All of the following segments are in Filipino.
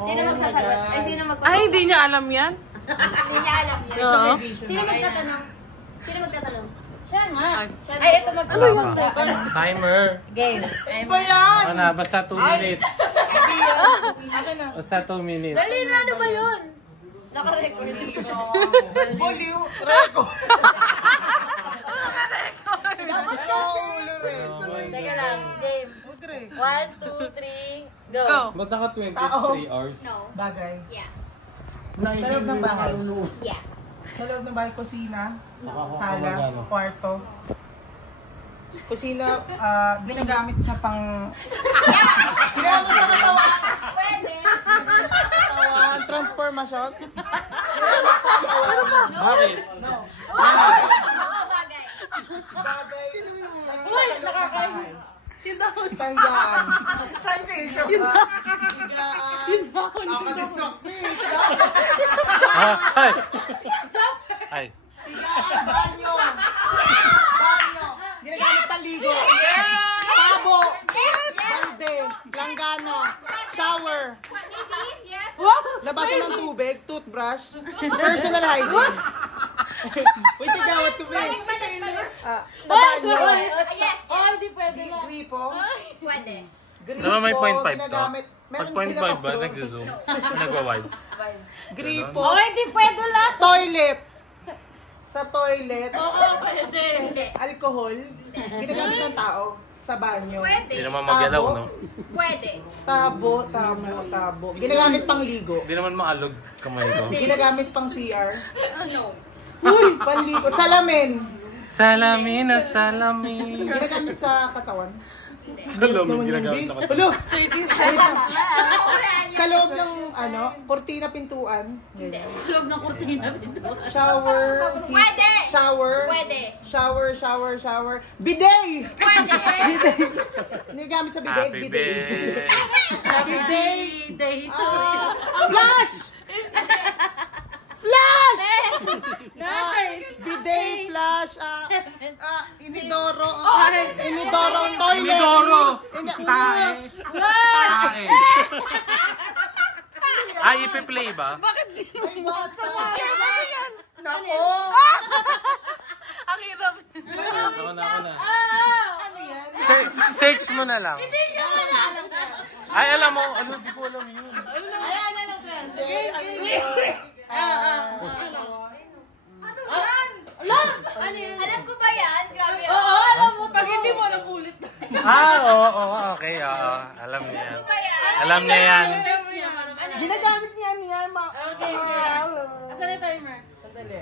Sino magsasagot? Ay, sino magpapapak? Ay, hindi niya alam yan? Hindi niya alam yan. Oo. Sino magtatanong? Sino magtatanong? Siya nga. Ay, ito magpapapak. Timer. Game. Ba yan? Ano na, basta 2 minutes. Akin na. Basta 2 minutes. Dali na, ano ba yun? Naka-record. Boliw. Record. Dapat ka ulo rin. Teka lang, game. 1, 2, 3, go. Ba't naka 23 hours? No. Bagay. Yeah. Sa loob ng bahay. Yeah. Sa loob ng bahay, kusina, sala, Magano? kwarto. Kusina, ginagamit sa pang... Ginagamit sa katawan. Pwede. Katawan, transformation. Bakit? No. Oo, bagay. Bagay. Uy, nakakain. Sanggaan. Ay! Ay! Banyo. Banyo. Ginagamit paligo. Sabo. Balde. Langgana. Shower. Maybe, yes. Labasan ng tubig. Toothbrush. Personal hygiene. Wait, tigawat ko ba? Sa banyo. Yes, Oh, yes. hindi pwede lang. Gripo. Pwede. Gripo. Naman may 0.5 to? Ginagamit. Pag Meron 0.5 sila ba, pasto. nagzo-zoom? Nagwa-wide? Gripo. Oh, hindi pwede lang. Toilet. Sa toilet. Oo, pwede. Hindi. Alcohol. Ginagamit ng tao. Sa banyo. Pwede. Hindi naman magyalaw, no? Pwede. Tabo. Ginagamit pang ligo. Hindi naman maalog kamay ko. Ginagamit pang CR. No. Panligo. Salamin. Salamin na salamin. Ginagamit sa katawan. Salamin ginagamit sa katawan. Ulo! Nauulaan Sa yan. loob ng kortina pintuan. Hindi. Tulog ng kurtina dito. Shower. Pwede. Shower. Pwede. Shower. Bidet! Pwede. Bidet. Ginagamit sa bidet. Happy Bidet. birthday. Bidet. Day to. Flash! Flash! Nice. Bidet, flash, inidoro, Ay. inidoro, toilet. Inidoro. Tae. Tae. Ay, ipi-play ba? Bakit sino Ay, mo? bata. Nako! Ang hirap. Ako na. Ano yan? Sex mo na lang. Ay, alam mo. Ano, di ko alam yun. Ayan, ano yan? Ano yun? Alam ko ba yan? Grabe ako. Oo, alam mo, pag hindi mo alam ulit. Oo, okay, oo. Alam niya yan. Ano ba yan? Alam niya yan. Ginagamit niyan yan, Okay. Asan na timer? Sandali.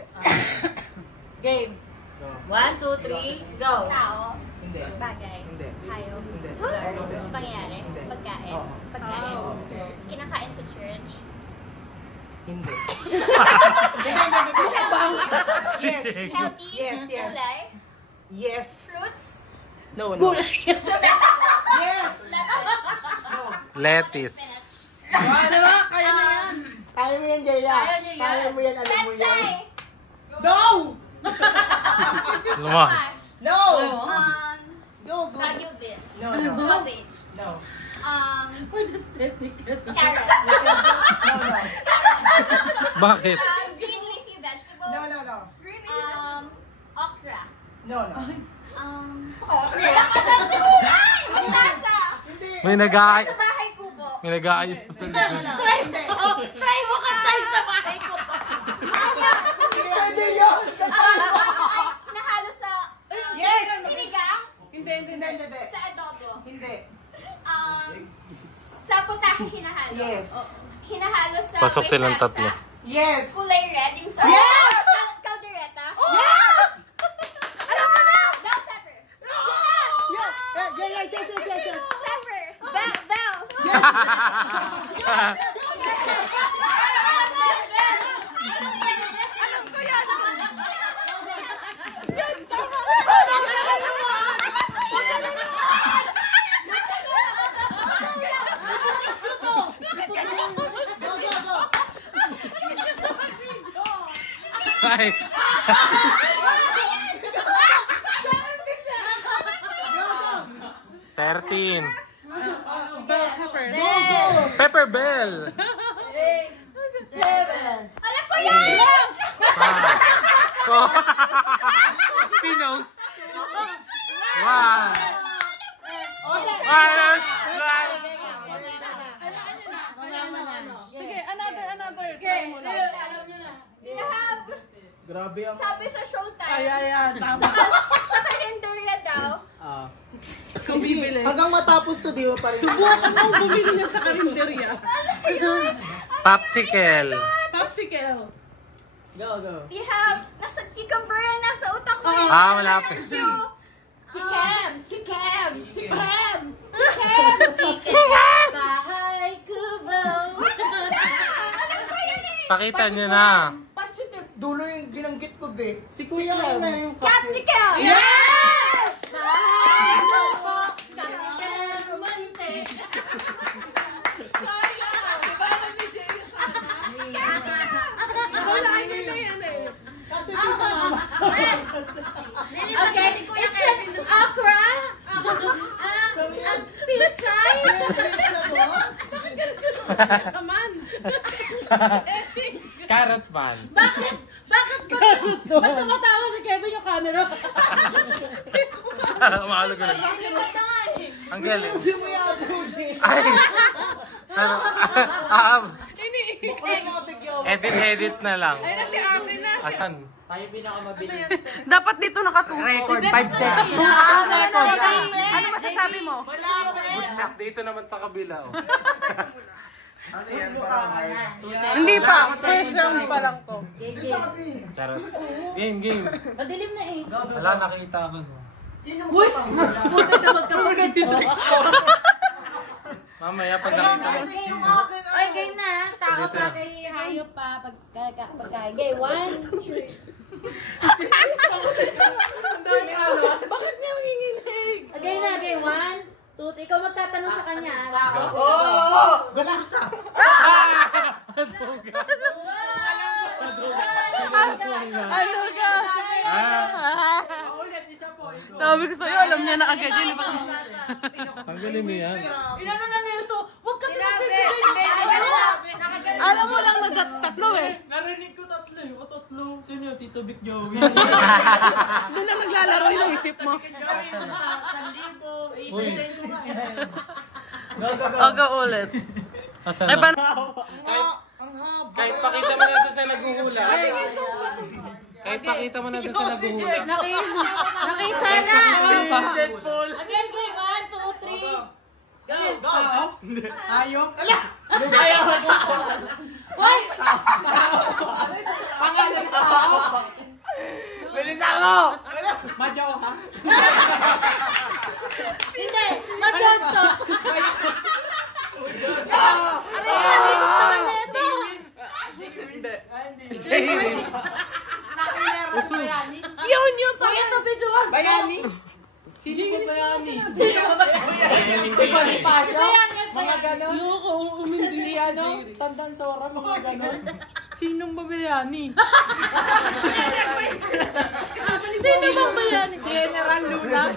Game. 1, 2, 3, go. Tao. Hindi. Bagay. Hindi. Hayop. Hindi. Lugar. Hindi. Pangyayari. Hindi. Pagkain. Oo. Pagkain. Oh, okay. Kinakain sa church. Hindi. Yes. Healthy. Yes. Gulay. Yes. Fruits. No. Yes. Yes. Lettuce. No. Lettuce. Ano ba? Kaya na yan. Kaya mo yan, Jaya. Kaya niya yan. Kaya mo yan, alam mo yan. Penchay. No! Luma. Squash. No! Go. Baguio beans. No. Cabbage. No. For the aesthetic. Carrots. No. Bakit? Green leafy vegetables. No. Okra. No. Nilakasan sa gulay! Mustasa! Hindi. May nag-aay. Sa bahay kubo. May nag-aayos pa sa likod. Hindi. Try mo ka tayo sa bahay ko. Pwede yun. Hinahalo sa Yes. sinigang, Hindi. Hindi. sa adobo. Hindi. Sa putahe hinahalo. Yes. Hinahalo sa Pasok may silang sarsa. tatlo. Yes. Kulay red yung sa Yes! caldereta. Yes! Alam mo na! Bell pepper. Yes. Pepper. Bell. Alam ko yan. Ay. Pepper. Pepper Bell. 7. Alam ko yan! Pinos. Wow. Alas. Sige, another. Okay, alam nyo na. Do you have... Grabe ang... Sabi sa Showtime. Ayan, tama. Sa kalendarya daw. Kung bibili. Hanggang matapos to, di mo pa rin. Subukan mong bumili niya sa karinderya. Popsicle. Popsicle. Go. Do you have... Nasa cucumber yan, nasa utak mo. Wala pa. Si Cam! Bahay kubaw! Pakita niyo na. Pansit dulo yung ginanggit ko, be. Si Kuya lang na yung Capsicum! Yes! Bahay kubaw! Capsicum Monte! Wala niya na yan eh. Kasi dito naman. Okay, it's an okra! Pichay! Kaman. Carrot man. Bakit ba't tumatawa si Kevin yung camera? Mahalo ka rin. Ang galing. Si Kuya Abu din. Ay. Pero, edit na lang. Ay, na si ate na. Asan? Dapat dito nakatuto. Record 5 seconds. Ano masasabi mo? Goodness, dito naman sa kabila. Oh. Hindi pa. First round pa lang to. Charot. Game. Madilim na eh. Wala, nakita ko. Uy! Buti na magkapag-tricks mo. Mamaya pag nakita ko. Oy, game na. Tao pa kay hayop pa. Pagkagay. 1. Bakit niya manginginig? Game na, game. 1, 2, ikaw magtatanong sa kanya. Gumursa. Ano ka? Sabi ko sa'yo, alam niya na agad yun. Tanggalin mo yan. Inano na niyo to? Huwag kasi mapipigil. Alam mo lang nagtatlo eh. Narinig ko tatlo eh. O tatlo. Sino yung Tito Vic Joey? Doon lang naglalaro yung isip mo. Aga ulit. Asan Ay, na? paano? Kahit pakita mo na doon sa naguhula. Kahit pakita mo na doon sa naguhula. Nakita na. Deadpool. Again, game. 1, 2, 3. Go. Ayok. Ayok. Hoy! Pangalan sa tao. Bilis ako. Madyaw ha? Hindi. Majonto. Ano yung naman na ito? Hindi. Yun yung to. Ito, bijuan. Bayani? Sino ba Bayani? Sino ba yan? Sino yan? Mga ganon. Loko, umindi. Si ano? Tandang Sora, mga ganon. Sinong babayani? Sino bang ba yan? Si General Luna?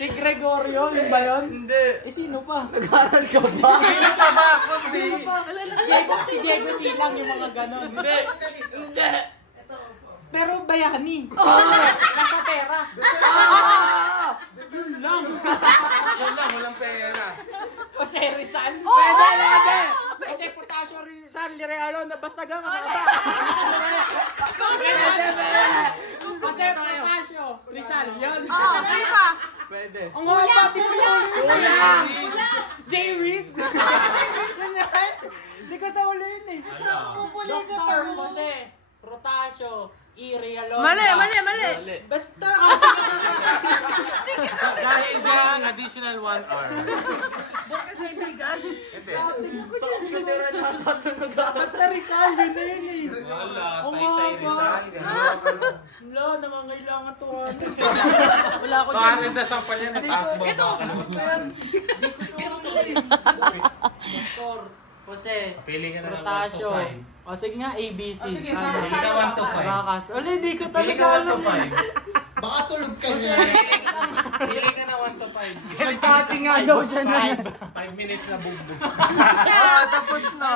Si Gregorio, yun ba yun? Hindi. Sino pa? Nag-aaral ka ba? Sino pa ba? Kundi. Si Diego Silang yung mga ganon. Hindi. Pero bayani. Nasa pera. Yun lang. Yun lang, walang pera. Jose Rizal. Pwede. Jose Portasio Rizal. Realo na basta gama. Jose Portasio Rizal. Yun. Oo, sige pa. Pwede. Ang huli pati si Ulan. Jay Reed. Hindi ko sa ulihin eh. Dr. Jose Portasio Irialo. Mali. Basta. Dahil dyan, additional 1 hour. Bakit kaibigan? Basta Rizal, yun na yun eh. Wala, tay-tay Rizal. Wala, nangangailangan to. Wala ako Baka dyan. nagdasampal yan, nataas mo ba ka naman? Dr. Jose Pili ka na ng 1 to Portasio. 5. O sige nga, ABC. Sige, Pili ka 1 to 5. Barakas. Wala, hindi ko Pili talaga ka 1 alam. to 5. Baka tulog ka niya. Pili ka na 1 to 5. Nagkati nga daw siya na. 5 minutes na bugbog. Tapos na.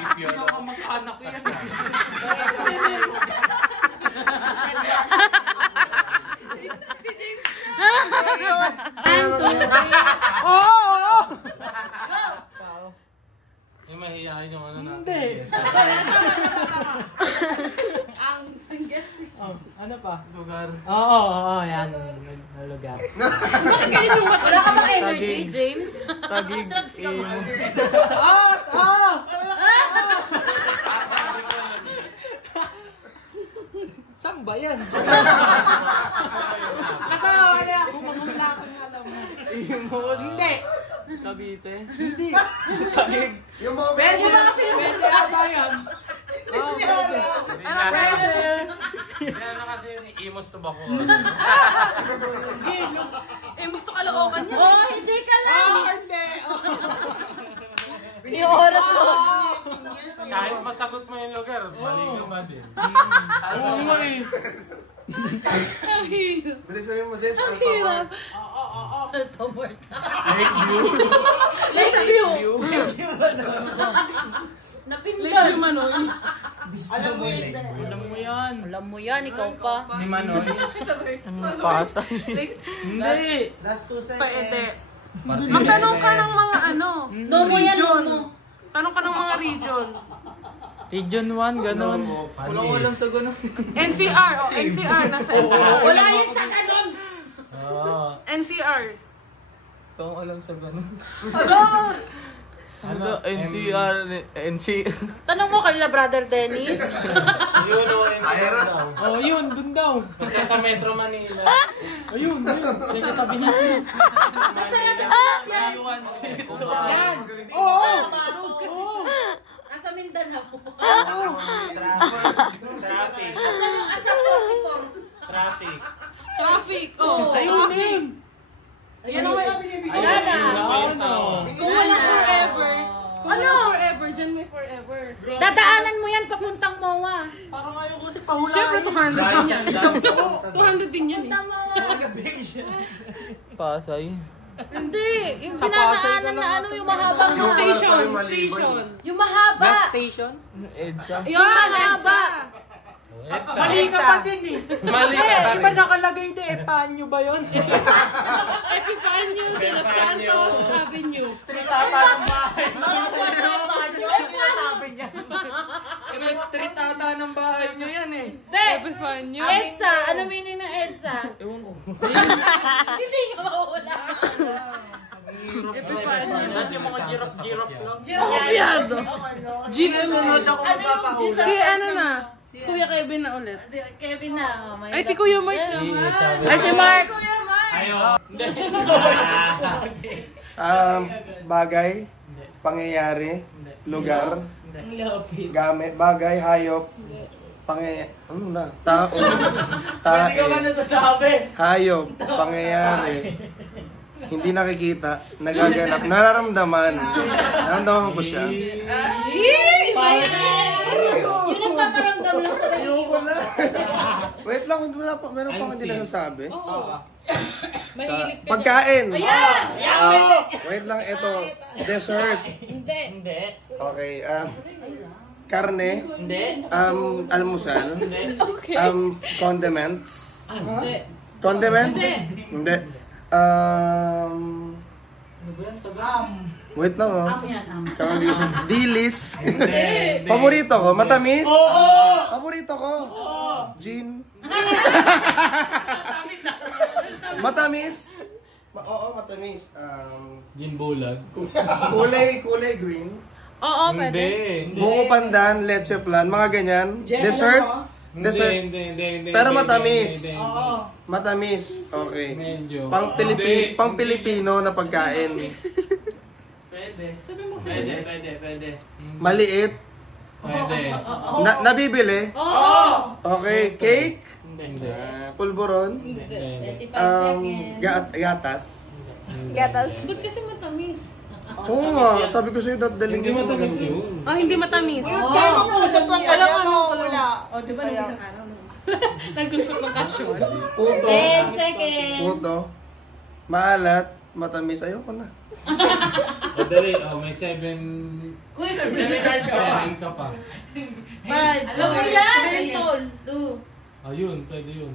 Kamag-anak ko yan. Oo! Yung mahihayin yung ano natin. Hindi. Ang singges. Ano pa? Lugar. Oo, yan. Na lugar. Wala ka bang energy, James? Tagig. Saan ba yan? Kasama niya. Kumamula ko na alam mo. Hindi. Cavite. Hindi. Tagig. Yung mga Pwede ata yan. Ano pwede? Ano kasi yun, Imos to Bacoor. Gusto kalookan niya. Oh, hindi ka lang. Hindi. Yung oras ko. Kahit masagot mo yung lugar, maligo ba din? Oo nga eh. Bilis sabihin mo, James, Alpha Alphamart. Lakeview. Lakeview. Napindal. Lakeview Manoy. Alam mo yun. Alam mo yan. Alam mo yan, ikaw pa. Si Manoy. Ang pasay. Hindi. Last 2 seconds. Pwede. Magtanong ka ng mga ano. Nomo yan, region. nomo. Tanong ka ng mga region. Region 1, ganun. Wala ko alam sa ganun. NCR. O, NCR. Nasa NCR. Wala yan sa ganon. Oo. NCR. Kung alam sa ganun. Ano? NCR. Tanong mo kanila, Brother Dennis. Yun o, NCR daw. Oh, yun, dun daw. Basta sa Metro Manila. Ayun, ayun. Teka, sabi niya. Basta nasa yan. Yan. Oo. Marog kasi siya. Nasa Mindanao. Traffic. Asa 44. Traffic. Traffic. Oh, Ayun traffic. din. Ayun ang Wala na. Kung walang forever. Kung Ano? walang forever, dyan may forever. Dadaanan mo yan papuntang MOA. Parang ayaw ko si Paula. Siyempre, 200 din yan. 200 din yan eh. Puntang MOA. Pasay. Hindi. Yung Sa dinadaanan Pasay ka na lang ano, yung mahabang Yung Station. para sa Station. Yung mahaba. Gas station? EDSA. Yung mahaba. Mali ka pa din eh. Mali ka pa Di ba rin. nakalagay din? Epanyo ba yun? Epifanio de los Santos Avenue. Street ata ng bahay. Epanyo? Ano sinasabi niya? Street ata ng bahay niya yan eh. Hindi. Epifanio. EDSA. Ano meaning ng EDSA? Ewan ko. Hindi ka mawala. Epifanio. Dati yung mga giraffe lang. Kopyado. Sunod ako magpapahula. Si ano na? Kuya Kevin na ulit. Si Kevin na. Ay, si Kuya Mark naman. Ay, si Mark. Kuya Mark. Ayo. Bagay, pangyayari, lugar, gamit, bagay, hayop, ano na, tao, tae, nasasabi. hayop, pangyayari, hindi nakikita, nagaganap, nararamdaman ko siya. Yun ang paparamdam lang sa Ayoko na. Wait lang, meron pa hindi nasasabi. Mahilig ka. Pagkain. Ayan! Wait lang, ito, dessert. Hindi. Okay, karne, Hindi. almusal, condiments. Hindi. Condiments? Hindi. Wait lang Dilis. Paborito ko, matamis. Paborito ko. Gin. Matamis. Oo, matamis. Gin Bulag. Kulay green. Oo, Hindi. Buko pandan, leche plan, mga ganyan. Dessert. Dessert. Hindi. Pero matamis. Hindi. Matamis. Okay. Medyo. Pang Pilipino na pagkain. Pwede. Maliit. Pwede. Nabibili. Oo! Okay. Cake. Hindi. Pulburon. 35 seconds. Gatas. Gatas. Ba't kasi matamis? Oo nga. Sabi ko sa'yo, dadaling Hindi matamis yun. Oh, hindi matamis. Alam mo, wala. Oh, di ba nung isang araw na? Nag-usap ng kasyon. Puto. 10 seconds. Puto. Maalat. Matamis. Ayoko na. O dali, may 7 ka pa. 5. Alam mo yan! Mentol. 2. Ayun, pwede yun.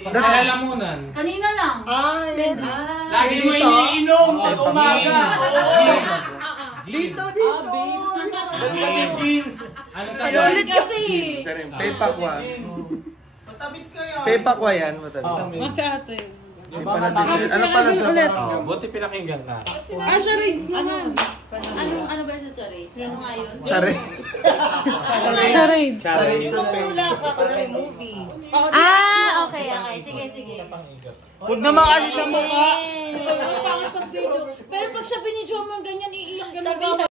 Pagkalalamunan. Kanina lang. Lagi mo iniinom pag umaga. Dito. Ano sa Ulit kasi. Pepakwa. Matamis kaya. Pepakwa yan, matamis. Kasi ate. Yung pala dessert. Ano pala siya? Buti pinakinggan ka. Charades naman. Ano ba yung sa charades? Ano nga yun? Chare. Charades. Movie. Okay. Sige. Huwag naman kasi sa mukha. Pangit pag video. Pero pag siya binidyo mo ganyan, iiyak ka na ba?